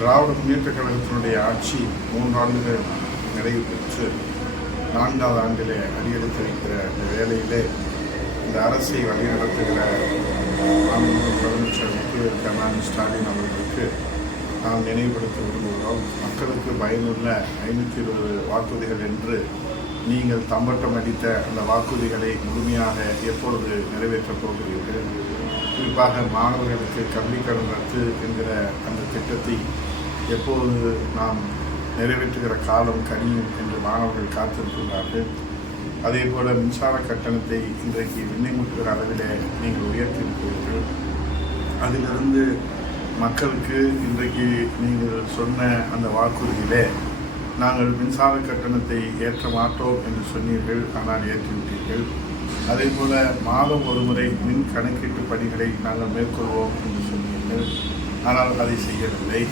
திராவிட முன்னேற்றக் கழகத்தினுடைய ஆட்சி 3 ஆண்டுகள் நிறைவு பெற்று 4வது ஆண்டிலே அடியெடுத்து வைக்கிற இந்த வேளையிலே இந்த அரசை வழிநடத்துகிற முதலமைச்சர் கருணாநிதி ஸ்டாலின் அவர்களுக்கு நாம் நினைவுபடுத்த விரும்புகிறோம். மக்களுக்கு பயனுள்ள 520 வாக்குறுதிகள் என்று நீங்கள் தம்பட்டம் அடித்த அந்த வாக்குறுதிகளை முழுமையாக எப்பொழுது நிறைவேற்றப் போகிறீர்கள்? குறிப்பாக மாணவர்களுக்கு கல்விக்கடன் ரத்து என்கிற அந்த திட்டத்தை எப்பொழுது நாம் நிறைவேற்றுகிற காலம் கனியும் என்று மாணவர்கள் காத்திருக்கிறார்கள். அதே போல மின்சார கட்டணத்தை இன்றைக்கு விண்ணப்பிக்கிற அளவிலே நீங்கள் உயர்த்தியிருக்கிறீர்கள். அதிலிருந்து மக்களுக்கு இன்றைக்கு நீங்கள் சொன்ன அந்த வாக்குறுதியிலே நாங்கள் மின்சார கட்டணத்தை ஏற்ற மாட்டோம் என்று சொன்னீர்கள், ஆனால் ஏற்றிவிட்டீர்கள். அதே போல மாதம் ஒரு முறை மின் கணக்கீட்டு பணிகளை நாங்கள் மேற்கொள்வோம் என்று சொன்னீர்கள், ஆனால் அதை செய்யவில்லை.